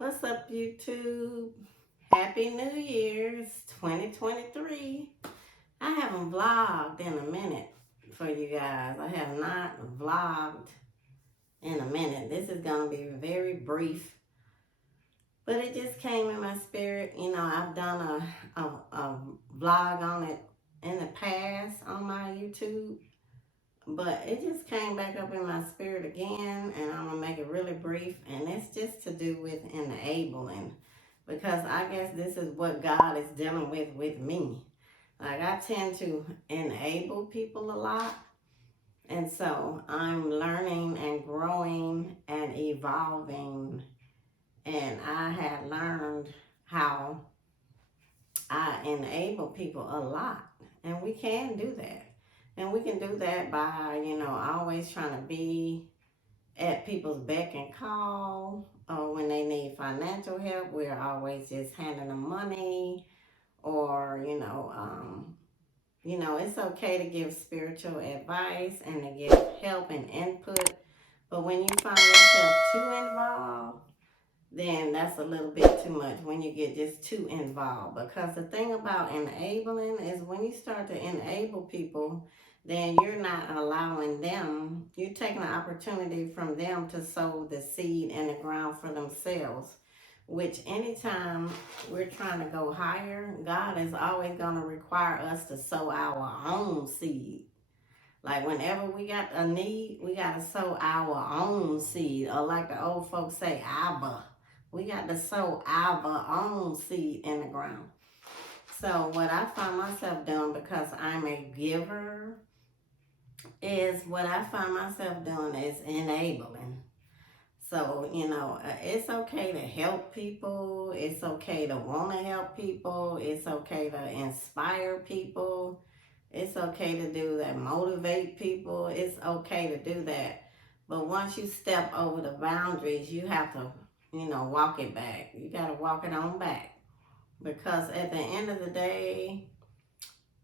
What's up, YouTube? Happy New Year's 2023. I haven't vlogged in a minute for you guys. I have not vlogged in a minute. This is going to be very brief, but it just came in my spirit. I've done a vlog on it in the past on my YouTube, but it just came back up in my spirit again, and I'm going to make it really brief, and it's just to do with enabling, because I guess this is what God is dealing with me. Like, I tend to enable people a lot, and so I'm learning and growing and evolving, and I had learned how I enable people a lot, and we can do that. And we can do that by, always trying to be at people's beck and call, or when they need financial help, we're always just handing them money, or, it's okay to give spiritual advice and to give help and input. But when you find yourself too involved, then that's a little bit too much when you get just too involved. Because the thing about enabling is when you start to enable people, then you're not allowing them, you're taking an opportunity from them to sow the seed in the ground for themselves. Which anytime we're trying to go higher, God is always going to require us to sow our own seed. Like, whenever we got a need, we got to sow our own seed. Or like the old folks say, Abba. We got to sow our own seed in the ground. So what I find myself doing, because I'm a giver, is what I find myself doing is enabling. So, it's okay to help people. It's okay to want to help people. It's okay to inspire people. It's okay to do that, motivate people. It's okay to do that. But once you step over the boundaries, you have to, walk it back. You got to walk it on back. Because at the end of the day,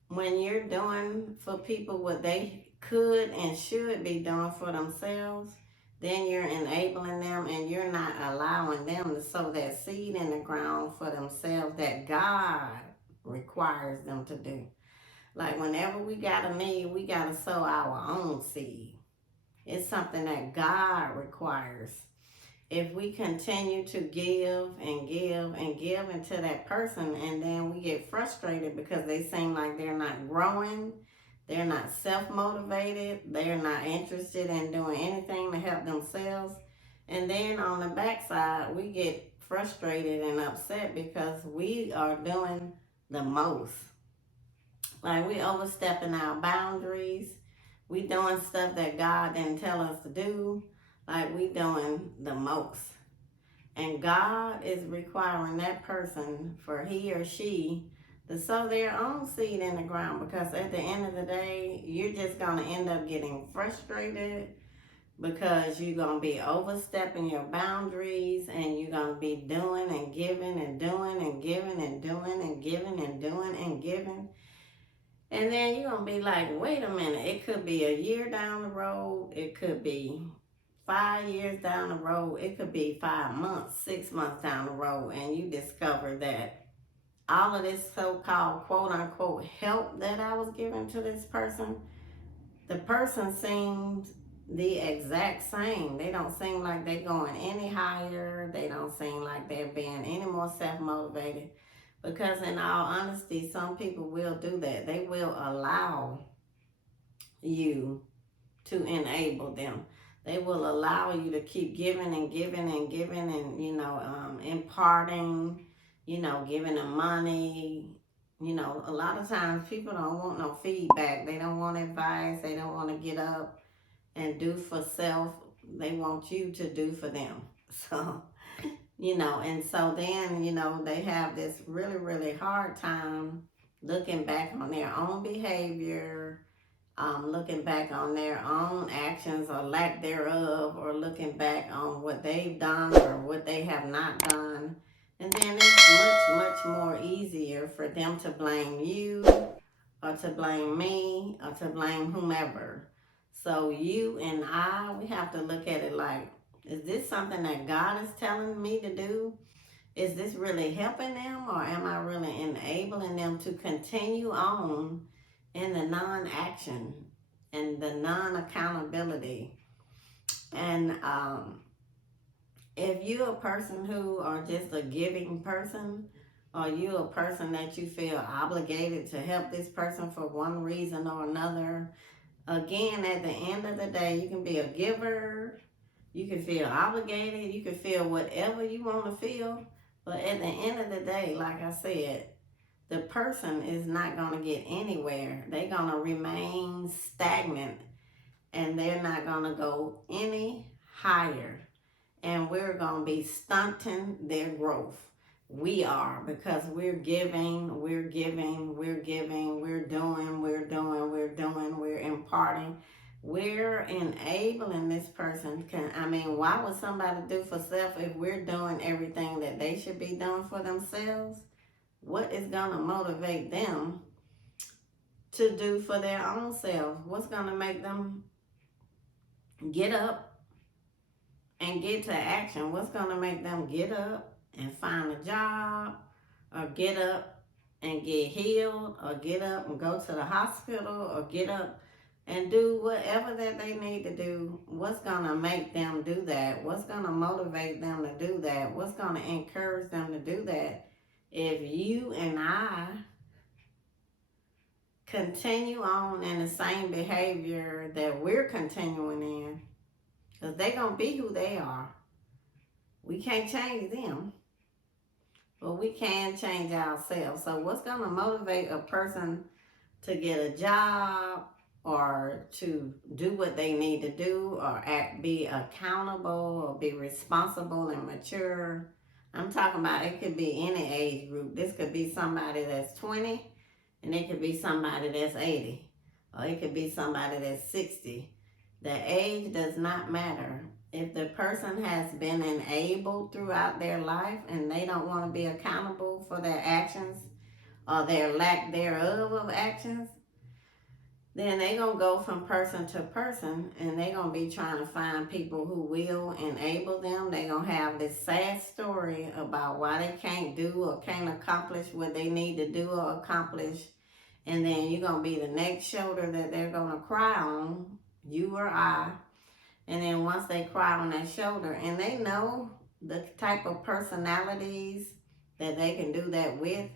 when you're doing for people what they could and should be doing for themselves, then you're enabling them, and you're not allowing them to sow that seed in the ground for themselves that God requires them to do. Like, whenever we got a need, we got to sow our own seed. It's something that God requires. If we continue to give and give and give into that person, and then we get frustrated because they seem like they're not growing, they're not self-motivated, they're not interested in doing anything to help themselves, and then on the backside, we get frustrated and upset because we are doing the most. Like, we overstepping our boundaries. We doing stuff that God didn't tell us to do. Like, we doing the most. And God is requiring that person for he or she to sow their own seed in the ground, because at the end of the day, you're just going to end up getting frustrated because you're going to be overstepping your boundaries, and you're going to be doing and giving and doing and giving and doing and giving and doing and giving. And then you're going to be like, wait a minute, it could be a year down the road. It could be 5 years down the road. It could be 5 months, 6 months down the road. And you discover that all of this so-called quote-unquote help that I was giving to this person, the person seems the exact same. They don't seem like they're going any higher. They don't seem like they're being any more self-motivated. Because in all honesty, some people will do that. They will allow you to enable them. They will allow you to keep giving and giving and giving and, imparting, giving them money. A lot of times people don't want no feedback. They don't want advice. They don't want to get up and do for self. They want you to do for them. So, and so then, they have this really, really hard time looking back on their own behavior, looking back on their own actions or lack thereof, or looking back on what they've done or what they have not done. And then it's much, much more easier for them to blame you, or to blame me, or to blame whomever. So you and I, we have to look at it like, Is this something that God is telling me to do? Is this really helping them, or am I really enabling them to continue on in the non-action and the non-accountability? And if you're a person who are just a giving person, or you're a person that you feel obligated to help this person for one reason or another, again, at the end of the day, you can be a giver, you can feel obligated, you can feel whatever you want to feel, but at the end of the day, like I said, the person is not going to get anywhere. They're going to remain stagnant, and they're not going to go any higher, and we're going to be stunting their growth. We are, because we're giving, we're giving, we're giving, we're doing, we're doing, we're doing, we're imparting. We're enabling this person. Why would somebody do for self if we're doing everything that they should be doing for themselves? What is going to motivate them to do for their own selves? What's going to make them get up and get to action? What's going to make them get up and find a job, or get up and get healed, or get up and go to the hospital, or get up and do whatever that they need to do? What's going to make them do that? What's going to motivate them to do that? What's going to encourage them to do that? If you and I continue on in the same behavior that we're continuing in, because they're going to be who they are. We can't change them, but we can change ourselves. So what's going to motivate a person to get a job, or to do what they need to do, or be accountable, or be responsible and mature? I'm talking about, it could be any age group. This could be somebody that's 20, and it could be somebody that's 80, or it could be somebody that's 60. The age does not matter. If the person has been enabled throughout their life, and they don't want to be accountable for their actions or their lack thereof of actions, then they're going to go from person to person, and they're going to be trying to find people who will enable them. They're going to have this sad story about why they can't do or can't accomplish what they need to do or accomplish. And then you're going to be the next shoulder that they're going to cry on, you or I. And then once they cry on that shoulder, and they know the type of personalities that they can do that with,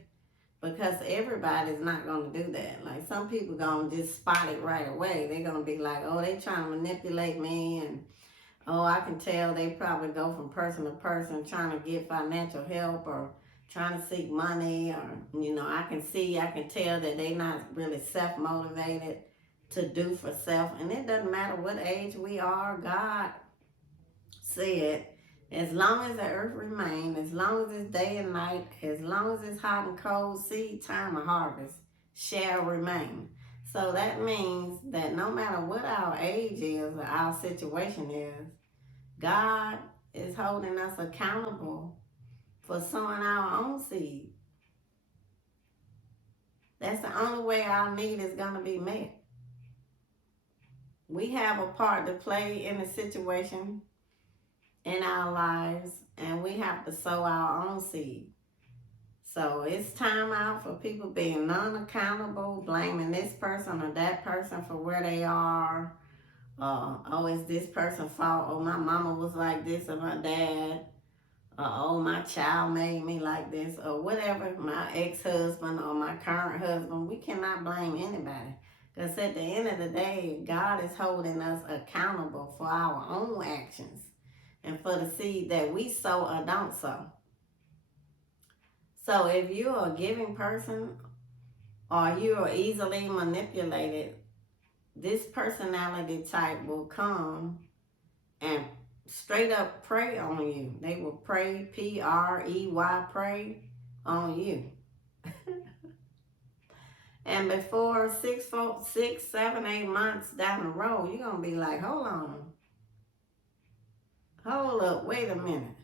because everybody's not going to do that. Like, some people going to just spot it right away. They're going to be like, oh, they trying to manipulate me, and oh, I can tell they probably go from person to person trying to get financial help, or trying to seek money, or, I can tell that they not really self-motivated to do for self. And it doesn't matter what age we are. God said, as long as the earth remains, as long as it's day and night, as long as it's hot and cold, seed time or harvest shall remain. So that means that no matter what our age is or our situation is, God is holding us accountable for sowing our own seed. That's the only way our need is going to be met. We have a part to play in the situation in our lives, and we have to sow our own seed. So it's time out for people being non-accountable, blaming this person or that person for where they are. Oh, it's this person's fault. Oh, my mama was like this, or my dad. Oh, my child made me like this, or whatever, my ex-husband or my current husband. We cannot blame anybody, because at the end of the day, God is holding us accountable for our own actions and for the seed that we sow or don't sow. So if you're a giving person, or you are easily manipulated, this personality type will come and straight up prey on you. They will prey, P-R-E-Y, prey on you. And before 6, 7, 8 months down the road, you're going to be like, hold on. Hold up, wait a minute.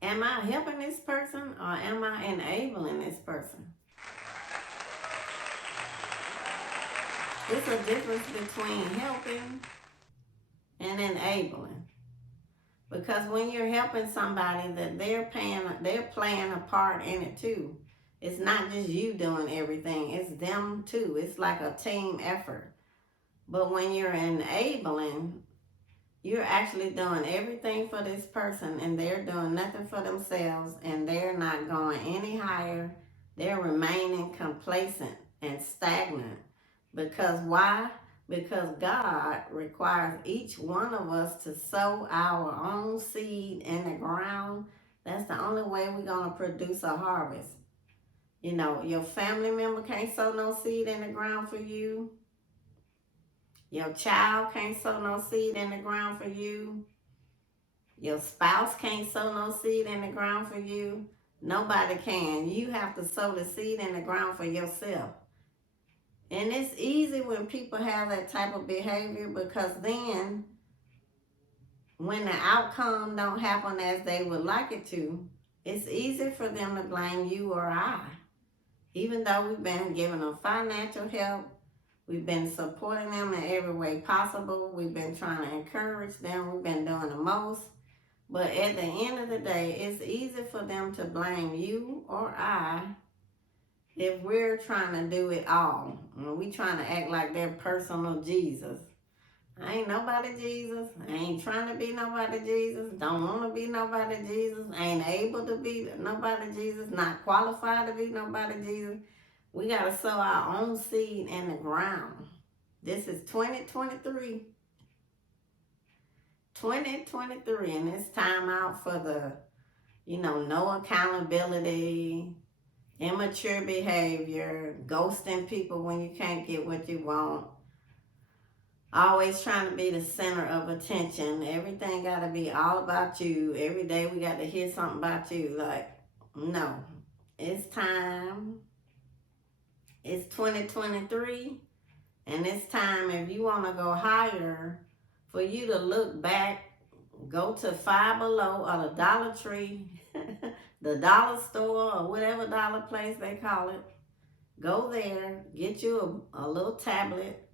Am I helping this person, or am I enabling this person? It's a difference between helping and enabling. Because when you're helping somebody, that they're playing a part in it too. It's not just you doing everything, it's them too. It's like a team effort. But when you're enabling, you're actually doing everything for this person and they're doing nothing for themselves and they're not going any higher. They're remaining complacent and stagnant. Because why? Because God requires each one of us to sow our own seed in the ground. That's the only way we're going to produce a harvest. You know, your family member can't sow no seed in the ground for you. Your child can't sow no seed in the ground for you. Your spouse can't sow no seed in the ground for you. Nobody can. You have to sow the seed in the ground for yourself. And it's easy when people have that type of behavior, because then when the outcome don't happen as they would like it to, it's easy for them to blame you or I. Even though we've been giving them financial help, we've been supporting them in every way possible, we've been trying to encourage them, we've been doing the most. But at the end of the day, it's easy for them to blame you or I if we're trying to do it all. And we trying to act like they're personal Jesus. I ain't nobody Jesus. I ain't trying to be nobody Jesus. Don't want to be nobody Jesus. Ain't able to be nobody Jesus. Not qualified to be nobody Jesus. We got to sow our own seed in the ground. This is 2023. 2023, and it's time out for the, no accountability, immature behavior, ghosting people when you can't get what you want, always trying to be the center of attention. Everything got to be all about you. Every day we got to hear something about you. Like, no, it's time. It's 2023, and it's time, if you want to go higher, for you to look back. Go to Five Below or the Dollar Tree, the dollar store, or whatever dollar place they call it. Go there, get you a little tablet,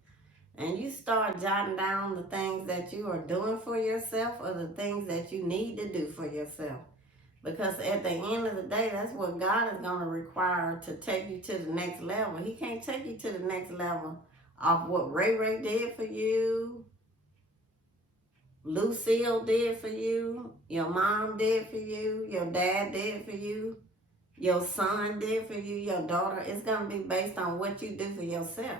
and you start jotting down the things that you are doing for yourself or the things that you need to do for yourself. Because at the end of the day, that's what God is going to require to take you to the next level. He can't take you to the next level off what Ray Ray did for you, Lucille did for you, your mom did for you, your dad did for you, your son did for you, your daughter. It's going to be based on what you do for yourself.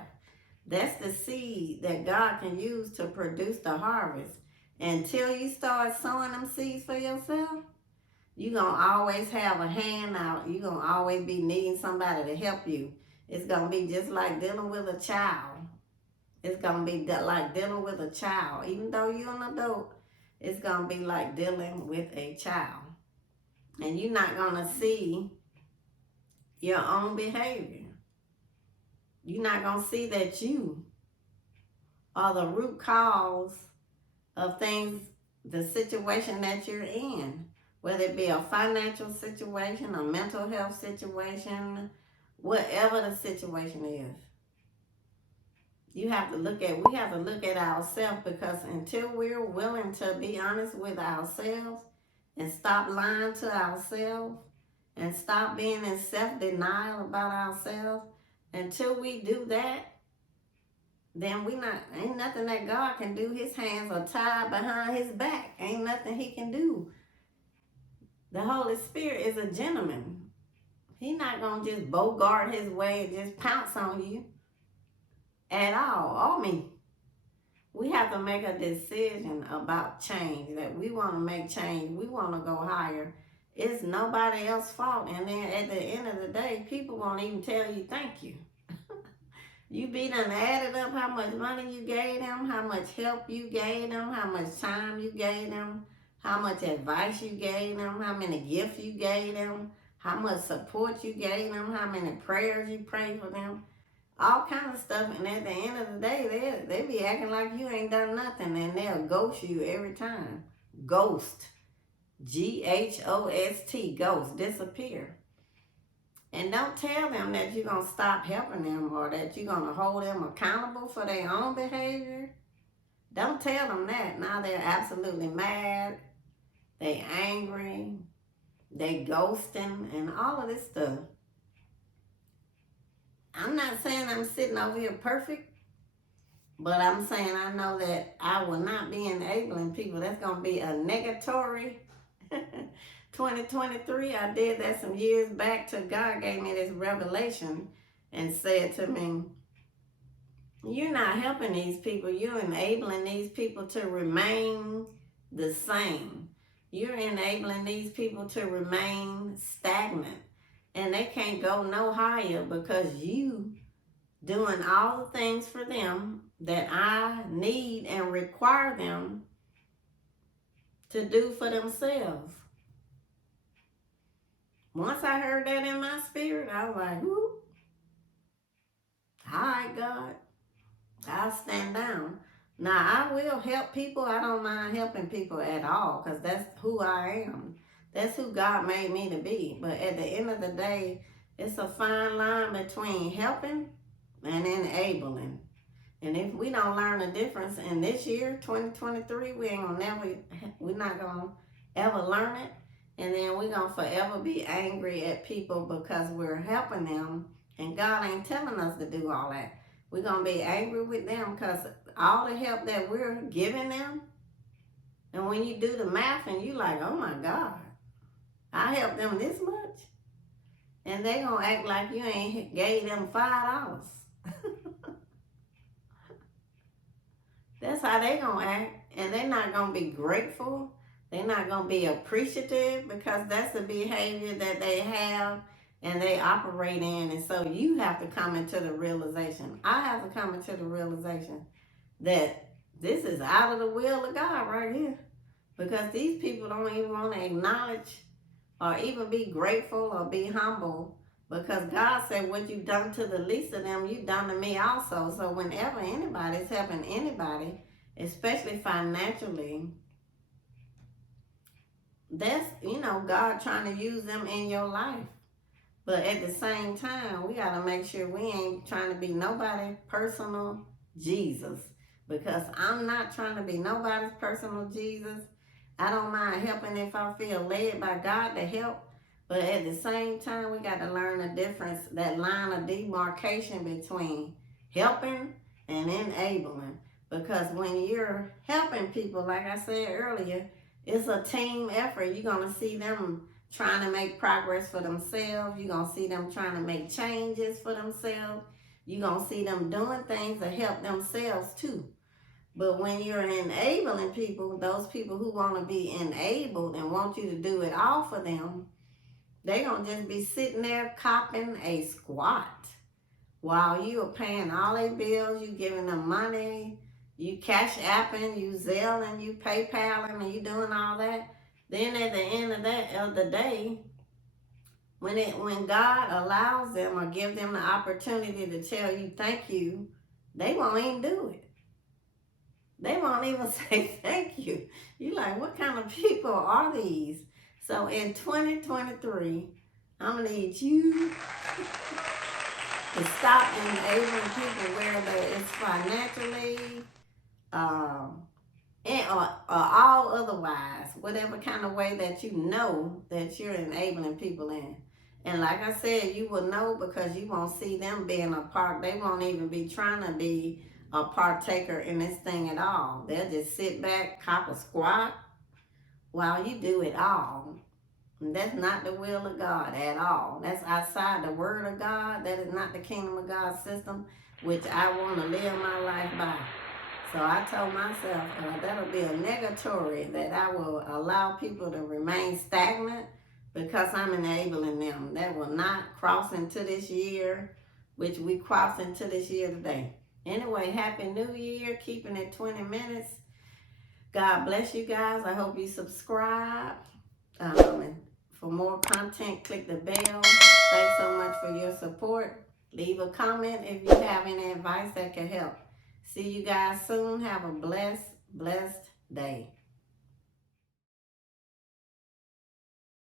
That's the seed that God can use to produce the harvest. Until you start sowing them seeds for yourself, you're going to always have a handout. You're going to always be needing somebody to help you. It's going to be just like dealing with a child. It's going to be like dealing with a child. Even though you're an adult, it's going to be like dealing with a child. And you're not going to see your own behavior. You're not going to see that you are the root cause of things, the situation that you're in. Whether it be a financial situation, a mental health situation, whatever the situation is. We have to look at ourselves, because until we're willing to be honest with ourselves and stop lying to ourselves and stop being in self-denial about ourselves, until we do that, then ain't nothing that God can do. His hands are tied behind his back. Ain't nothing he can do. The Holy Spirit is a gentleman. He's not going to just bogart his way and just pounce on you at all. We have to make a decision about change, that we want to make change. We want to go higher. It's nobody else's fault. And then at the end of the day, people won't even tell you thank you. You be done added up how much money you gave them, how much help you gave them, how much time you gave them, how much advice you gave them, how many gifts you gave them, how much support you gave them, how many prayers you prayed for them. All kind of stuff, and at the end of the day, they be acting like you ain't done nothing, and they'll ghost you every time. Ghost. Ghost. Ghost. Disappear. And don't tell them that you're going to stop helping them or that you're going to hold them accountable for their own behavior. Don't tell them that. Now they're absolutely mad. They angry. They ghosting and all of this stuff. I'm not saying I'm sitting over here perfect, but I'm saying I know that I will not be enabling people. That's going to be a negatory 2023. I did that some years back till God gave me this revelation and said to me, you're not helping these people. You're enabling these people to remain the same. You're enabling these people to remain stagnant. And they can't go no higher because you doing all the things for them that I need and require them to do for themselves. Once I heard that in my spirit, I was like, ooh, all right, God, I'll stand down. Now, I will help people. I don't mind helping people at all because that's who I am. That's who God made me to be. But at the end of the day, it's a fine line between helping and enabling. And if we don't learn the difference in this year, 2023, we're not gonna ever learn it. And then we're gonna forever be angry at people because we're helping them and God ain't telling us to do all that. We're gonna be angry with them because all the help that we're giving them, and when you do the math and you like, oh my God, I helped them this much, and they gonna act like you ain't gave them $5. That's how they gonna act, and they're not gonna be grateful. They're not gonna be appreciative because that's the behavior that they have and they operate in. And so you have to come into the realization. I have to come into the realization that this is out of the will of God right here, because these people don't even want to acknowledge or even be grateful or be humble, because God said what you've done to the least of them, you've done to me also. So whenever anybody's helping anybody, especially financially, that's, God trying to use them in your life. But at the same time, we got to make sure we ain't trying to be nobody personal Jesus, because I'm not trying to be nobody's personal Jesus. I don't mind helping if I feel led by God to help. But at the same time, we got to learn the difference, that line of demarcation between helping and enabling. Because when you're helping people, like I said earlier, it's a team effort. You're going to see them trying to make progress for themselves. You're going to see them trying to make changes for themselves. You're going to see them doing things to help themselves too. But when you're enabling people, those people who want to be enabled and want you to do it all for them, they're going to just be sitting there copping a squat while you are paying all their bills, you giving them money, you cash apping, you Zelling, you PayPaling, and you doing all that. Then at the end of the day, when God allows them or give them the opportunity to tell you thank you, they won't even do it. They won't even say thank you. You're like, what kind of people are these? So in 2023, I'm going to need you to stop enabling people, whether it's financially or all otherwise, whatever kind of way that you know that you're enabling people in. And like I said, you will know because you won't see them being a part. They won't even be trying to be a partaker in this thing at all. They'll just sit back, cop a squat while you do it all. And that's not the will of God at all. That's outside the word of God. That is not the kingdom of God system, which I want to live my life by. So I told myself that'll be a negatory, that I will allow people to remain stagnant because I'm enabling them. That will not cross into this year, which we cross into this year today. Anyway, Happy New Year, keeping it 20 minutes. God bless you guys. I hope you subscribe. And for more content, click the bell. Thanks so much for your support. Leave a comment if you have any advice that can help. See you guys soon. Have a blessed day.